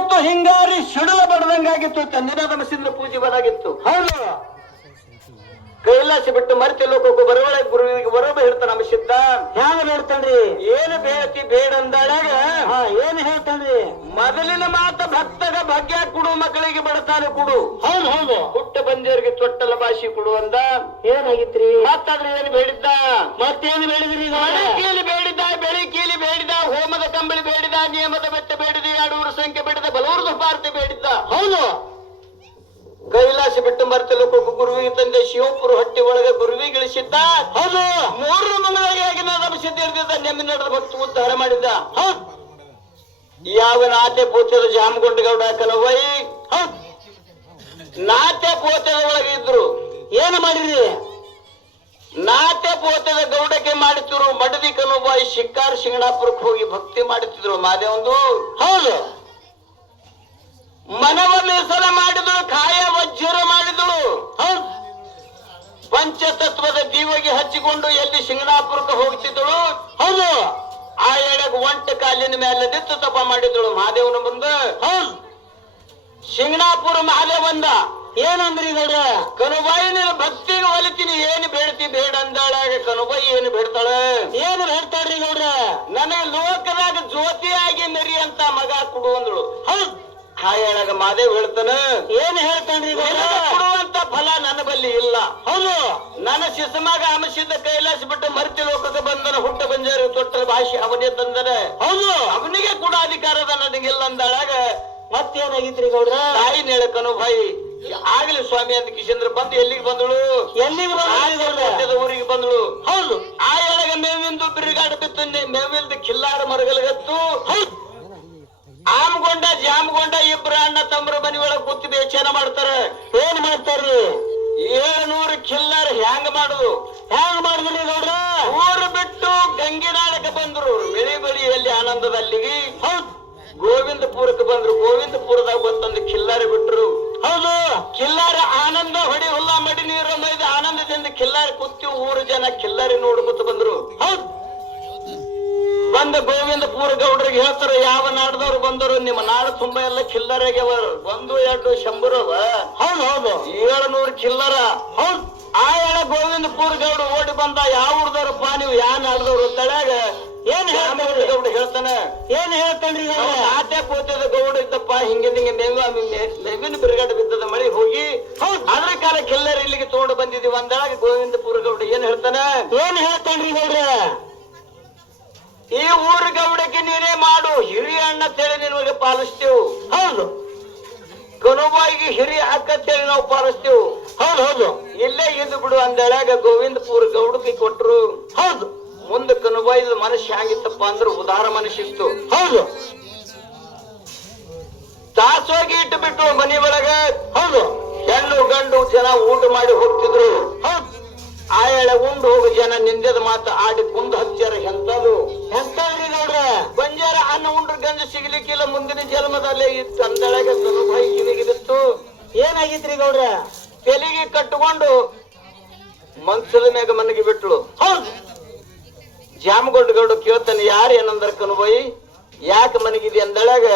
ಏನಾಗಿತ್ತು? ಹಿಂಗಾರಿ ಸಿಡಿಲ ಬಡದಂಗಾಗಿತ್ತು. ತಂದಿನಾದ ಮಸಿಂದ್ರ ಪೂಜೆ ಬರಾಗಿತ್ತು. ಹೌದು, ಕೈಲಾಸ ಬಿಟ್ಟು ಮರ್ತಿ ಲೋಕಕ್ಕೂ ಬರವಳ ಗುರುವಿಗೆ ಬರೋಬ ಹೇಳ್ತಾನ. ನಮ್ಮ ಸಿದ್ಧ ಹ್ಯಾಂಗ ಹೇಳ್ತಾನ್ರಿ? ಏನು ಬೇಡತಿ ಬೇಡ ಅಂದಾಳಾಗ ಏನು ಹೇಳ್ತಾನ್ರಿ? ಮೊದಲಿನ ಮಾತ ಭಕ್ತಗ ಭಾಗ್ಯ ಕೊಡು, ಮಕ್ಕಳಿಗೆ ಬಡತಾನೆ ಕೊಡು. ಹೌದು ಹೌದು, ಹುಟ್ಟ ಬಂದಿಯವ್ರಿಗೆ ತೊಟ್ಟಲ ಭಾಷೆ ಕೊಡು ಅಂದ. ಏನಾಗಿತ್ರಿ? ಮತ್ತಾದ್ರೆ ಏನು ಬೇಡಿದ್ದ? ಮತ್ತೇನು ಬೇಡಿದ್ರಿ? ಕೀಲಿ ಬೇಡಿದ್ದ, ಬೆಳಿ ಕೀಲಿ ಬೇಡಿದ, ಹೋಮದ ಕಂಬಳಿ ಬೇಡಿದ, ನಿಯಮದ ಬೆತ್ತ ಬೇಡಿದ, 2 ಸಂಖ್ಯೆ ಬೇಡಿದ, ಬಲವರ್ದು ಪಾರ್ತಿ ಬೇಡಿದ್ದ. ಹೌದು, ಕೈಲಾಸ ಬಿಟ್ಟು ಮರ್ತಿ ಲೋಕಕ್ಕೂ ಗುರುವಿಗೆ ತಂದೆ ಶಿವಪುರ ಹಟ್ಟಿ ಒಳಗೆ ಗುರುವಿಗೆ ಇಳಿಸಿದ್ದ. ಹೌದು, 3 ಮಂಗಳಾಗಿ ಸಿದ್ಧ ಇರ್ತಿದ್ದ. ನೆಮ್ಮಿ ನಡೆದ ಭಕ್ತ ಉದ್ಧಾರ ಮಾಡಿದ್ದ. ಹೌದು, ಯಾವ ನಾತೆ ಪೋತ್ಯದ ಜಾಮಗೊಂಡಗೌಡ ಕನವೈ ನಾತೆ ಪೋತ್ಯದ ಒಳಗೆ ಇದ್ರು. ಏನು ಮಾಡಿದ್ರಿ? ನಾತೆ ಪೋತ್ಯದ ಗೌಡಕ್ಕೆ ಮಾಡುತ್ತಿರು. ಮಡದಿ ಕನುಬಾಯಿ ಶಿಕ್ಕಾರ್ ಶಿಂಗಣಾಪುರಕ್ಕೆ ಹೋಗಿ ಭಕ್ತಿ ಮಾಡುತ್ತಿದ್ರು ಮಾದೇವಂದು. ಹೌದು, ಮನವ ಮೀಸಲ ಮಾಡಿದಳು, ಕಾಯ ವಜ್ರ ಮಾಡಿದಳು. ಪಂಚತತ್ವದ ದೀವಗೆ ಹಚ್ಚಿಕೊಂಡು ಎಲ್ಲಿ ಶಿಂಗಣಾಪುರಕ್ಕೆ ಹೋಗ್ತಿದ್ದಳು. ಹೌದು, ಆ ಎಳೆಗ ಒಂಟ ಕಾಲಿನ ಮೇಲೆ ನಿಂತು ತಪ ಮಾಡಿದಳು. ಮಹಾದೇವನ ಬಂದ. ಹೌದು, ಶಿಂಗಣಾಪುರ ಮಹಾದೇವ ಬಂದ. ಏನಂದ್ರಿ ಗೌಡ? ಕನುಬಾಯಿ ನಿನ್ನ ಭಕ್ತಿಗೆ ಒಲಿತೀನಿ, ಏನು ಬೇಡ್ತಿ ಬೇಡ ಅಂದಾಳಾಗ. ಕನುಬಾಯಿ ಏನು ಬೇಡ್ತಾಳ? ಏನು ಬೇಡ್ತಾಳ್ರಿ ಗೌಡ್ರ? ನನಗೆ ಲೋಕದಾಗ ಜ್ಯೋತಿಯಾಗಿ ಮೆರಿ ಅಂತ ಮಗ ಕೊಡು ಅಂದಳು. ಹೌದು, ಹಾಯಾಳಾಗ ಮಾದೇವ್ ಹೇಳ್ತಾನ. ಏನ್ ಹೇಳ್ತಾನ್ರಿ? ಕೊಡುವಂತ ಫಲ ನನ್ನ ಬಲ್ಲಿ ಇಲ್ಲ. ಹೌದು, ನನ್ನ ಶಿಶುಮಾಗ ಅಮಸಿದ್ದ ಕೈಲಾಸ ಬಿಟ್ಟು ಮರ್ತಿ ಲೋಕಕ್ಕೆ ಬಂದನ. ಹುಟ್ಟ ಬಂಜಾರ ತೊಟ್ಟಲ ಭಾಷೆ ಅವನೇ ತಂದನ. ಹೌದು, ಅವನಿಗೆ ಕೂಡ ಅಧಿಕಾರದ ನನಗಿಲ್ಲ ಅಂದಾಳಾಗ. ಮತ್ತೇನಾಗಿತ್ರಿ ಗೌಡ್ರ? ತಾಯಿ ನೇಳಕನು ಭಾಯಿ ಆಗ್ಲಿ ಸ್ವಾಮಿ ಅಂತ ಕಿಶಂದ್ರ ಬಂದು ಎಲ್ಲಿಗೆ ಬಂದಳು? ಎಲ್ಲಿಗೆ? ಊರಿಗೆ ಬಂದಳು. ಹೌದು, ಆ ಎಳಗ ಮೇವಿಂದು ಬಿರುಗಾಡ ಬಿತ್ತು, ಮೇವಿಲ್ದ ಕಿಲ್ಲಾರ ಮರಗಲ್ಗತ್ತು. ಹೌದು, ಆಮ್ಗೊಂಡ ಜಾಮ್ಗೊಂಡ ಇಬ್ರು ಅಣ್ಣ ತಮ್ಮರ ಮನಿ ಒಳಗೆ ಕೂತಿ ಬೇಚನ ಮಾಡ್ತಾರ. ಏನ್ ಮಾಡ್ತಾರ್ರಿ? 700 ಕಿಲ್ಲರ್. ಹ್ಯಾಂಗ ಮಾಡುದು? ಹ್ಯಾಂಗ ಮಾಡಿದ್ರಿ ನೋಡ್ರ? ಊರು ಬಿಟ್ಟು ಗಂಗಿನಾಳಕ್ಕೆ ಬಂದ್ರು. ಮಿಳಿ ಬಳಿಯಲ್ಲಿ ಆನಂದದಲ್ಲಿಗೆ. ಹೌದು, ಗೋವಿಂದಪುರಕ್ಕೆ ಬಂದ್ರು. ಗೋವಿಂದಪುರದಾಗ ಬಂತಂದು ಕಿಲ್ಲಾರಿ ಬಿಟ್ರು. ಹೌದು, ಕಿಲ್ಲಾರಿ ಆನಂದ ಹೊಡಿ ಹುಲ್ಲ ಮಡಿ ನೀರು ಮೈದ ಆನಂದದಿಂದ ಕಿಲ್ಲಾರಿ ಕೂತಿ ಊರು ಜನ ಕಿಲ್ಲಾರಿ ನೋಡ್ಕೊತ ಬಂದ್ರು. ಹೌದು, ಬಂದ ಗೋವಿಂದಪುರ ಗೌಡ್ರಿಗೆ ಹೇಳ್ತಾರ, ಯಾವ ನಾಡದವ್ರು ಬಂದರು? ನಿಮ್ಮ ನಾಡು ತುಂಬಾ ಎಲ್ಲ ಕಿಲ್ಲರಿಗೆ 1 2 ಶಂಬರವ. ಹೌದು ಹೌದು, 700 ಕಿಲ್ಲರ. ಹೌದು, ಆ ಎಳ ಗೋವಿಂದಪುರ ಗೌಡ ಓಡಿ ಬಂದ. ಯಾವ ಊರ್ದವ್ರಪ್ಪ ನೀವು? ಯಾ ನಾಡದವ್ರು? ತಳ್ಯಾಗ ಏನ್ ಹೇಳ್ತಾವ್ರಿ ಗೌಡ? ಹೇಳ್ತಾನೆ. ಏನ್ ಹೇಳ್ತಾನ್ರಿ? ಆತೆ ಪೋತದ ಗೌಡ ಇದ್ದಪ್ಪ, ಹಿಂಗೆ ಮೇವಿನ ಬಿರುಗಾಡ ಬಿದ್ದದ ಮಳೆ ಹೋಗಿ. ಅದ್ರ ಕಾಲ ಕಿಲ್ಲರ ಇಲ್ಲಿಗೆ ತಗೊಂಡು ಬಂದಿದ್ದೀವಿ ಅಂದಾಗ ಗೋವಿಂದಪುರ ಗೌಡ ಏನ್ ಹೇಳ್ತಾನೆ? ಏನ್ ಹೇಳ್ತಾನ್ರಿ ಗೌಡ್ರ? ಈ ಊರ ಗೌಡಕ್ಕೆ ನೀನೇ ಮಾಡು, ಹಿರಿಯ ಅಣ್ಣ ಅಂತೇಳಿ ನಿನಗೆ ಪಾಲಿಸ್ತೇವು. ಹೌದು, ಕನುಬಾಯಿಗೆ ಹಿರಿಯ ಅಕ್ಕ ಅಂತೇಳಿ ನಾವು ಪಾಲಿಸ್ತೇವು. ಹೌದು ಹೌದು, ಇಲ್ಲೇ ಇದ್ದು ಬಿಡು ಅಂದೇಳಾಗ ಗೋವಿಂದಪುರ ಗೌಡಕ್ಕೆ ಕೊಟ್ರು. ಹೌದು, ಮುಂದೆ ಕನುಬಾಯಿದ ಮನಸ್ಸು ಹ್ಯಾಂಗಿತ್ತಪ್ಪ ಅಂದ್ರೆ ಉದಾರ ಮನಸ್ಸಿತ್ತು. ಹೌದು, ತಾಸೋಗಿ ಇಟ್ಟು ಬಿಟ್ಟು ಮನೆ ಒಳಗ. ಹೌದು, ಹೆಣ್ಣು ಗಂಡು ಜನ ಊಟ ಮಾಡಿ ಹೋಗ್ತಿದ್ರು. ಹೌದು, ಆ ಎಳೆ ಉಂಡು ಹೋಗು ಜನ ನಿಂದದ ಮಾತು ಆಡಿ ಕುಂದು ಹಚ್ಚಾರ. ಎಂತದು ಎಂತದ್ರಿ ನೋಡ್ರ? ಬಂಜಾರ ಅನ್ನ ಉಂಡ್ರ ಗಂಜ ಸಿಗ್ಲಿಕ್ಕಿಲ್ಲ, ಮುಂದಿನ ಜನ್ಮದಲ್ಲೇ ಇತ್ತು ಅಂದಳಾಗ ಕನುಬಾಯಿ ಕಿವಿಗೆ ಬಿತ್ತು. ಏನಾಗಿತ್ರಿ ಗೌಡ್ರ? ತೆಲಿಗೆ ಕಟ್ಟಿಕೊಂಡು ಮಂಚದ ಮ್ಯಾಗ ಮನೆಗೆ ಬಿಟ್ಲು. ಹೌದು, ಜಾಮಗೊಂಡ ಗೌಡ ಕೇಳ್ತಾನೆ, ಯಾರು ಏನಂದ್ರ ಕನುಬಾಯಿ? ಯಾಕೆ ಮನೆಗಿದೆ ಅಂದಳಾಗ,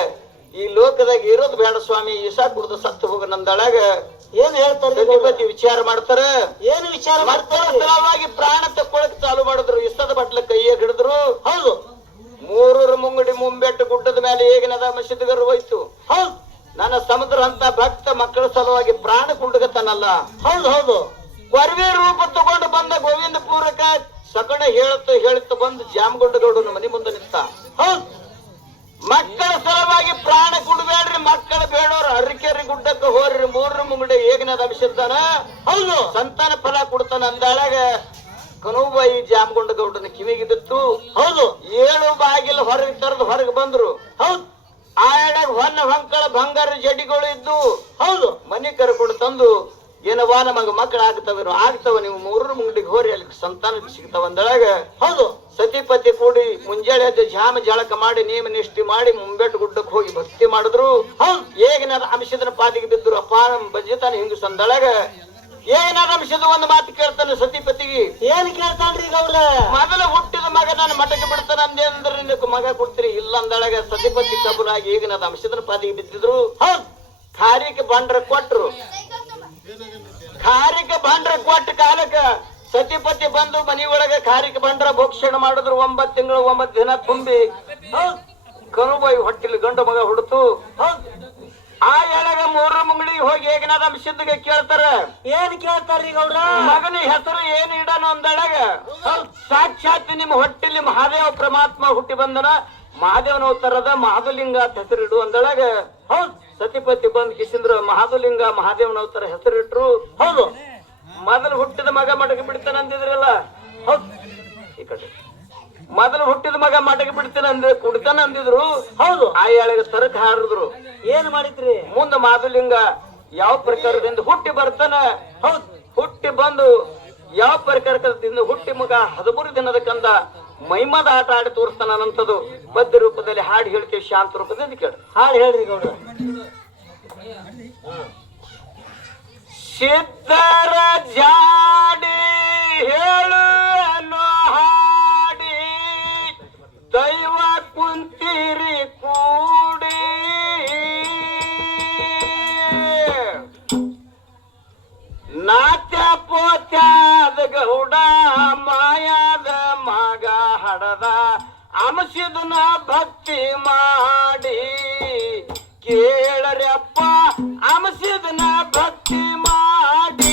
ಈ ಲೋಕದಾಗ ಇರೋದು ಬೇಡ ಸ್ವಾಮಿ, ಇಸಾ ಕುಡ್ದು ಸತ್ತು ಹೋಗ ನಂದಳಾಗ. ಏನ್ ಹೇಳ್ತಾರೆ? ವಿಚಾರ ಮಾಡ್ತಾರ. ಏನು ವಿಚಾರ ಮಾಡ್ತಾರ? ಪ್ರಾಣ ತಕ್ಕೊಳಕ್ ಚಾಲು ಮಾಡಿದ್ರು. ಇಷ್ಟದ ಬಟ್ಲ ಕೈಯಾಗ ಹಿಡಿದ್ರು. ಹೌದು, 3 ಮುಂಗಡಿ ಮುಂಬೆಟ್ಟು ಗುಡ್ಡದ ಮೇಲೆ ಹೇಗಿನದ ಮಸೀದಿಗರು ಹೋಯ್ತು. ಹೌದು, ನನ್ನ ಸಮುದ್ರ ಅಂತ ಭಕ್ತ ಮಕ್ಕಳ ಸಲುವಾಗಿ ಪ್ರಾಣ ಕುಂಡಗತನಲ್ಲ. ಹೌದು ಹೌದು, ಕೊರವೆ ರೂಪ ತಗೊಂಡು ಬಂದ ಗೋವಿಂದಪುರಕ್ಕ ಸಕಣ ಹೇಳುತ್ತ ಬಂದು ಜಾಮಗೊಂಡ ಗೌಡನ ಮನೆ ಮುಂದೆ ನಿಂತ. ಹೌದು, ಮಕ್ಕಳ ಸಲುವಾಗಿ ಪ್ರಾಣ ಕುಡ್ಬೇಡ್ರಿ, ಮಕ್ಕಳ ಬೇಡೋರು ಅರಿಕೆರಿ ಗುಡ್ಡಕ್ಕೆ ಹೋರ್ರಿ, 3 ಮುಂಗಡಿ ಹೇಗಿನದ ಅಭಿಷಿದ್ದಾನ. ಹೌದು, ಸಂತಾನ ಫಲ ಕೊಡ್ತಾನ ಅಂದಾಳಾಗ ಕನುಬಾಯಿ ಜಾಮಗೊಂಡ ಗೌಡನ ಕಿವಿಗಿದ್ದು. ಹೌದು, 7 ಬಾಗಿಲು ಹೊರಗೆ ತರದು ಹೊರಗೆ ಬಂದ್ರು. ಹೌದು, ಆ ಎಡಾಗ ಹೊನ್ನ ಹೊಂಕಳ ಬಂಗಾರ ಜಡಿಗಳು ಇದ್ದು. ಹೌದು, ಮನೆ ಕರ್ಕೊಂಡು ತಂದು ಏನವಾ ನಮಗ ಮಕ್ಕಳು ಆಗ್ತವ ನೀವು 3 ಮುಂಗಡಿಗೆ ಹೋರಿ, ಅಲ್ಲಿ ಸಂತಾನ ಸಿಗ್ತಾವ ಅಂದಳಾಗ. ಹೌದು, ಸತಿಪತಿ ಕೂಡಿ ಮುಂಜಾನೆ ಎದ್ದು ಜಾಮ ಜಳಕ ಮಾಡಿ ನೇಮ ನಿಷ್ಠಿ ಮಾಡಿ ಮುಂಬೆಟ್ಟು ಗುಡ್ಡಕ್ಕೆ ಹೋಗಿ ಭಕ್ತಿ ಮಾಡಿದ್ರು. ಹೌದು, ಹೇಗಿನ ಅಂಶದ ಪಾದಿಗೆ ಬಿದ್ರು. ಅಪ್ಪ ಬಂಜಿತಾನ ಹಿಂಗ ಸಂದಳಾಗ ಏನಾದ ಅಂಶದ ಒಂದು ಮಾತು ಕೇಳ್ತಾನೆ ಸತಿಪತಿಗೆ. ಏನ್ ಕೇಳ್ತಾನ್ರಿ ಗೌಡ್ರ? ಮೊದಲು ಹುಟ್ಟಿದ ಮಗ ನಾನು ಮಠಕ್ಕೆ ಬಿಡ್ತಾನ ಅಂದೆ ಅಂದ್ರೆ ನಿನಗೆ ಮಗ ಕೊಡ್ತೀರಿ ಇಲ್ಲ ಅಂದಳಗ ಸತಿಪತಿ ಕಬರಾಗಿ ಈಗ ನಾದ ಅಂಶದ ಪಾದಿಗೆ ಬಿದ್ದಿದ್ರು. ಹೌದ್ ಖಾರಿಗೆ ಬಂಡ್ರ ಕೊಟ್ರು. ಖಾರಿಗೆ ಬಂಡ್ರ ಕೊಟ್ಟ ಕಾಲಕ್ಕ ಸತಿಪತಿ ಬಂದು ಮನಿ ಒಳಗೆ ಖಾರಿಗೆ ಬಂಡ್ರ ಭೋಕ್ಷಣ ಮಾಡಿದ್ರು. 9 ತಿಂಗಳು 9 ದಿನ ತುಂಬಿ ಕರುಬಾಯಿ ಹೊಟ್ಟಿಲಿ ಗಂಡು ಮಗ ಹುಡುತು. ಆ ಎಳಗ 3 ಮುಂಗಳಿಗೆ ಹೋಗಿ ಏಕನಾದ ಅಂಶದಿಗೆ ಕೇಳ್ತಾರ. ಏನ್ ಕೇಳ್ತಾರ್ರಿ ಗೌಡ್ರ? ಮಗನ ಹೆಸರು ಏನು ಇಡನು ಅಂದಳಗ ಸಾಕ್ಷಾತ್ ನಿಮ್ಮ ಹೊಟ್ಟಿಲಿ ಮಹಾದೇವ ಪರಮಾತ್ಮ ಹುಟ್ಟಿ ಬಂದನ. ಮಹಾದೇವನ ಅವತಾರದ ಮಹಾದಲಿಂಗ ಅಂತ ಹೆಸರಿಡು ಅಂದಳಗ ಹೌದ್ ಸತಿಪತಿ ಬಂದ್ ಕಿಸಿಂದ್ರ ಮಹಾದಲಿಂಗ ಮಹಾದೇವನ ಅವತಾರ ಹೆಸರಿಟ್ರು. ಹೌದು ಮೊದಲು ಹುಟ್ಟಿದ ಮಗ ಮಟಕ್ಕೆ ಬಿಡ್ತಾನ ಅಂದಿದ್ರಲ್ಲ. ಹೌದ್ ಈ ಕಡೆ ಮೊದಲು ಹುಟ್ಟಿದ ಮಗ ಮಟಕ್ಕೆ ಬಿಡ್ತಾನ ಅಂದ ಕುಡ್ತಾನ ಅಂದಿದ್ರು. ಹೌದು ಆ ಎಳೆಗೆ ತರಕ್ ಹಾರಿದ್ರು. ಏನ್ ಮಾಡಿದ್ರಿ? ಮುಂದ ಮಹಾದಲಿಂಗ ಯಾವ ಪ್ರಕಾರದಿಂದ ಹುಟ್ಟಿ ಬರ್ತಾನ. ಹೌದ್ ಹುಟ್ಟಿ ಬಂದು ಯಾವ ಪ್ರಕಾರದಿಂದ ಹುಟ್ಟಿ ಮಗ 13 ದಿನದ ಕಂದ ಮೈಮದ ಆಟ ಆಡಿ ತೋರಿಸ್ತಾನ ಅನ್ನಂಥದ್ದು ಬದ್ಧ ರೂಪದಲ್ಲಿ ಹಾಡು ಹೇಳ್ತೀವಿ. ಶಾಂತ ರೂಪದಿಂದ ಕೇಳ ಹಾಡು ಹೇಳ್ರಿ ಗೌಡ್ರ. ಸಿದ್ಧರ ಜಾಡಿ ಹೇಳು ಅನ್ನೋ ಹಾಡಿ ದೈವ ಕುಂತಿರಿ ಕೂಡಿ ನಾಟ್ಯ ಪೋತ್ಯಾದ ಗೌಡ ಮಾಯಾದ ಮಗ ಹಡದ ಅಂಶದನ ಭಕ್ತಿ ಮಾಡಿ ಕೇಳರಪ್ಪ ಅಂಶದನ ಭಕ್ತಿ ಮಾಡಿ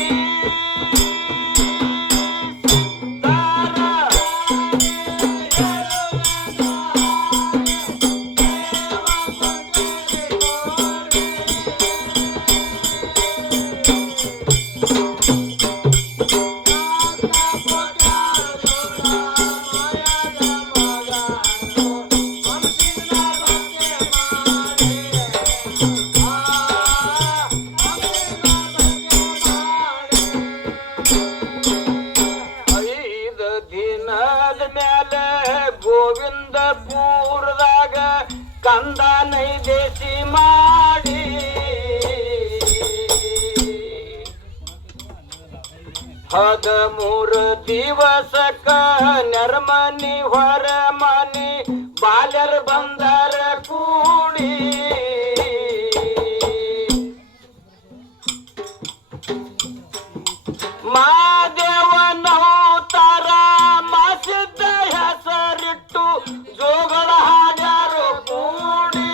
ಗೋವಿಂದಪುರದಾಗ ಕಂದ ನೈದೇಶಿ ಮಾಡಿ 13 ದಿವಸಕ್ಕ ನೆರಮನಿ ಹೊರಮನಿ ಬಾಲ್ಯರ್ ಬಂದರ ಕೂಡಿ ಮಾದೇವನವತಾರ ಮಾಸಿದ್ದ ಹೆಸರಿಟ್ಟು ಜೋಗಳ ಹಾಡ್ಯಾರು ಕೂಡಿ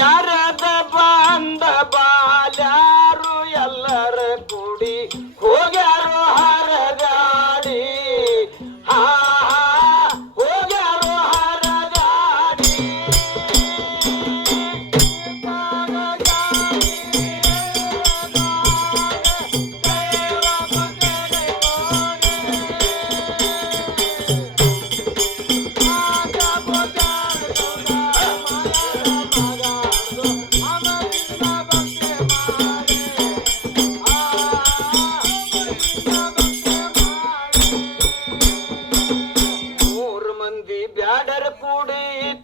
ನರದ ಬಂದ ಬಾಲ್ಯಾರು ಎಲ್ಲರ ಕೂಡಿ ಹೋಗ್ಯಾರು ಹರಗಾಡಿ. ಹಾ ಹೋಗ್ಯಾರು ಹರಗಾಡಿ.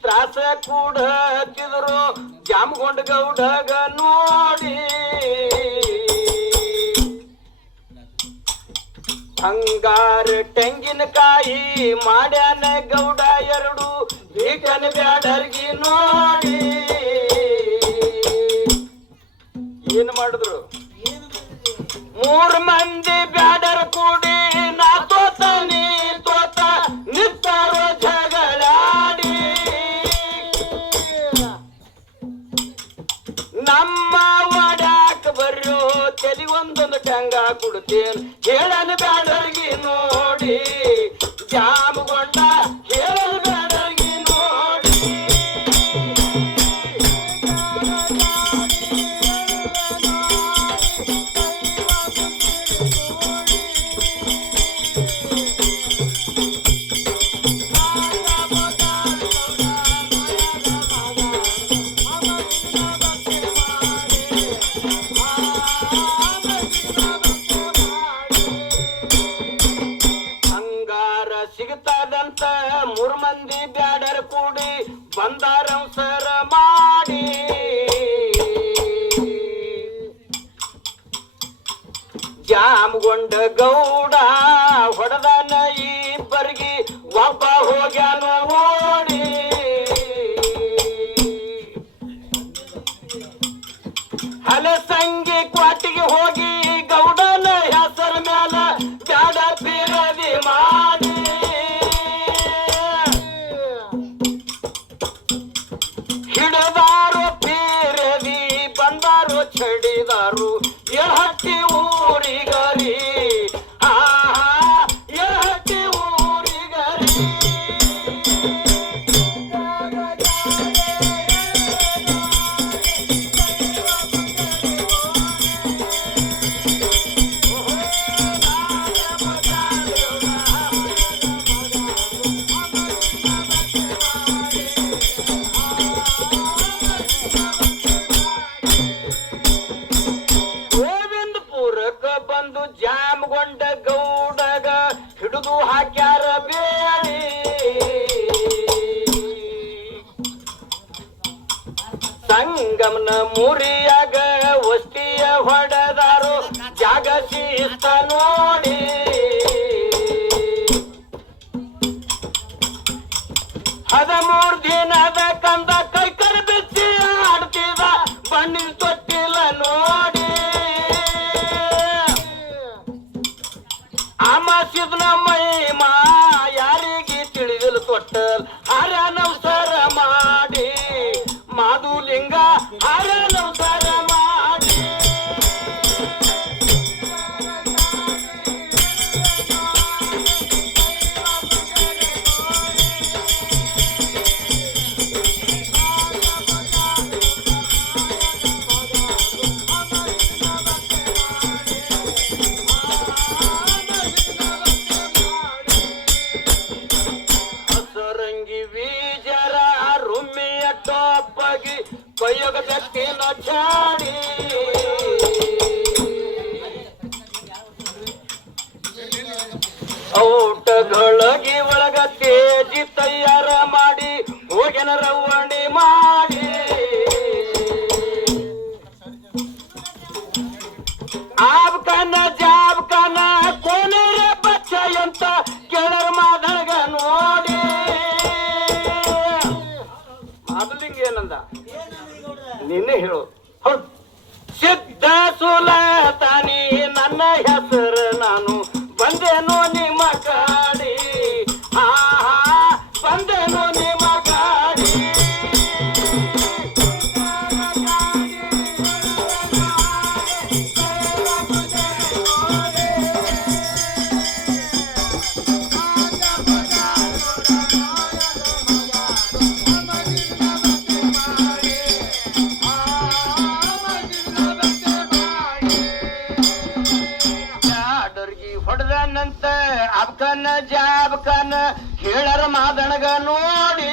ತ್ರಾಸ ಕೂಡ ಹತ್ತಿದ್ರು ಜಾಮಗೊಂಡ ಗೌಡಗ ನೋಡಿ ಹಂಗಾರ ತೆಂಗಿನಕಾಯಿ ಮಾಡ್ಯಾನ ಗೌಡ 2 ಭೀಕನ ಬ್ಯಾಡರ್ಗಿ ನೋಡಿ ಏನ್ ಮಾಡಿದ್ರು 3 ಮಂದಿ ಬ್ಯಾಡರ್ ಕೂಡಿ ನಾ ತೋತ ನೀ ತೋತ ನಿಂತಾರೋ ಜಗಳಾಡಿ ನಮ್ಮ ಒಡಾಕ ಬರ್ರೋ ತಲಿ ಒಂದೊಂದು ಟಂಗ ಕೊಡ್ತೇನ್ ಹೇಳನ ಬ್ಯಾಡರ್ಗಿ ನೋಡಿ ಜಾಮಗೊಂಡ ಹೇಳನ ಬ್ಯಾಡರ್ಗಿ ನೋಡಿ ಸಿಗ್ತದಂತ 3 ಮಂದಿ ಬ್ಯಾಡರ್ ಕೂಡಿ ಬಂದಾರ ಸರ ಮಾಡಿ ಜಾಮಗೊಂಡ ಗೌಡ ಹೊಡೆದಾನ ಇಬ್ಬರಿಗೆ ಒಬ್ಬ ಹೋಗ್ಯಾನ ಓಡಿ ಹಲಸಂಗಿ ಕ್ವಾಟಿಗೆ ಹೋಗಿ ಗೌಡನ ಹೆಸರ ಮ್ಯಾಲ ಬ್ಯಾಡ ಪೀರದಿ ಮಾಡಿ ಹಿಡದಾರು ಪೀರದಿ ಬಂದಾರು ಚಡಿದಾರು ಎಳಹಟ್ಟಿ ಊರಿಗರಿ ಎಳಹಟ್ಟಿ ಊರಿಗರಿ ಬಂದು ಜಾಮಗೊಂಡ ಗೌಡಗ ಹಿಡಿದು ಹಾಕ್ಯಾರ ಬೇಳಿ ಸಂಗಮನ ಮುರಿಯಾಗ ವಸ್ತಿಯ ಹೊಡೆದಾರು ಜಾಗ ಶಿಸ್ತ ನೋಡಿ ಹದಮೂರ್ ದಿನದ ಕಂದ ಕೈ ಕರ್ ಬಿಚ್ಚಿ ಆಡ್ತಿದ ಬಣ್ಣಿನ ತೊಟ್ಟಿಲ್ಲ ನೋಡಿ ಅಮಾಸಿದ್ನ ಮೈಮಾ ಯಾರಿಗೆ ತಿಳಿದಿಲ್ಲ ತೊಟ್ಟಲ್ ಹರ ನವಸರ ಮಾಡಿ ಮಾದುಲಿಂಗ ಹರ ನವಸರ ಮಾಡಿ ಬೀಜರ ರುಮ್ಮಿಯ ಟೊಪ್ಪಗಿ ಕೈಯೊಗ ಬೆಟ್ಟಿನ ಚಾಡಿ ಔಟಗಳಗಿ ಒಳಗ ತೇಜಿ ತಯಾರ ಮಾಡಿ ಹೋಗಿನ ರವಣಿ ಮಾಡಿ ಆಬ್ಕನ ಜಾಬ್ಕನ ಕೋನರ ಬಚ್ಚ ಅಂತ ಕೆಳರ್ ಮಾದಳಗ ನೋಡಿ ಮಾದಲಿಂಗ ಏನಂದ ನಿನ್ನೆ ಹೇಳು ಹೌದು ಸಿದ್ಧ ಸುಲತಾನಿ ನನ್ನ ಹೆಸರು ನಾನು ಬಂದೇನು ನಿಮ್ಮ ಕಾಡಿ ಬಂದೇನು ನಿಮ್ಮ ಕಾಡಿ ಹೊಡೆದನಂತ ಅಬ್ಕನ ಜಾಬ್ಕನ ಹೇಳರ ಮಾದಣಗ ನೋಡಿ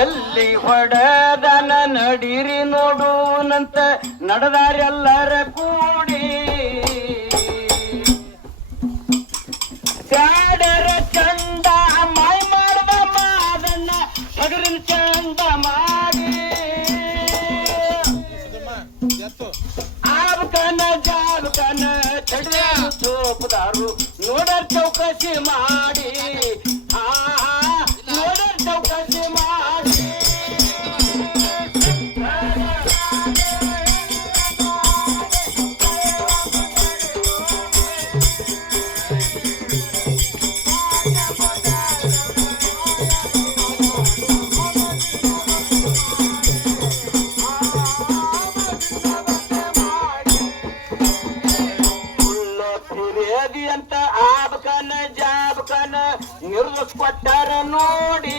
ಎಲ್ಲಿ ಹೊಡೆದನ ನಡೀರಿ ನೋಡುನಂತ ನಡೆದಾರೆಲ್ಲರ ಕೂಡಿ ಬ್ಯಾಡರ ಚಂದ ಮೈ ಮಾಡುವ ಮಾದನ್ನ ಹಗರಿನ ಚಂದ ಮಾಡಿ ಆಬ್ಕನ ಜಾಬ್ಕನ ಚಡಿಯ ಚೋಪದಾರು ನೋಡರ್ ಚೌಕಸಿ ಮಾಡಿ ನೋಡರ್ ಚೌಕಸಿ ಮಾಡಿ ಅಂತ ಆಬ್ಕನ ಜಾಬ್ಕನ ನಿರ್ವಹಿಸ್ಕೊಟ್ಟಾರ ನೋಡಿ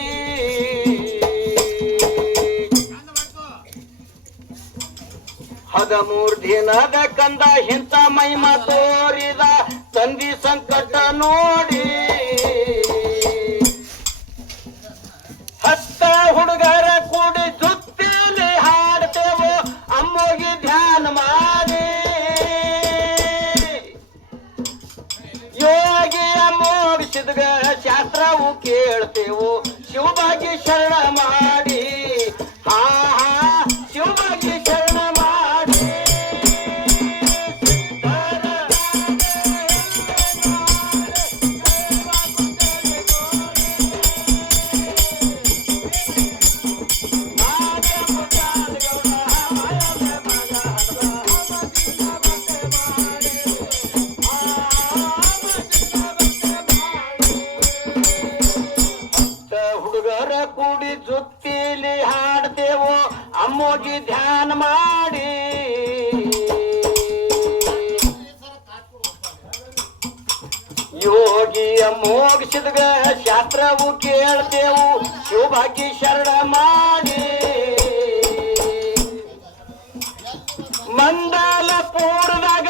ಹದಮೂರ್ ದಿನದ ಕಂದ ಇಂಥ ಮೈಮ ತೋರಿದ ತಂದಿ ಸಂಕಟ ನೋಡಿ ಹತ್ತ ಹುಡುಗರ ಕೂಡಿ ಸುತ್ತಿಲಿ ಹಾಡ್ತೇವೋ ಅಮ್ಮೋಗಿ ಧ್ಯಾನ ಮಾಡಿ ಯೋಗಿಯ ಮೋಡಿಸಿದ್ಗ ಶಾಸ್ತ್ರವು ಕೇಳ್ತೇವು ಶಿವಭಾಗ್ಯ ಶರಣ ಮಾಡಿ ಶಿವ ಹೋಗಿ ಧ್ಯಾನ ಮಾಡಿ ಯೋಗಿಯ ಮೋಗಿಸಿದ್ಗ ಶಾಸ್ತ್ರವು ಕೇಳ್ತೇವು ಶಿವಭಾಗ್ಯ ಶರಣ ಮಾಡಿ ಮಂಡಲ ಪೂರ್ಣದಾಗ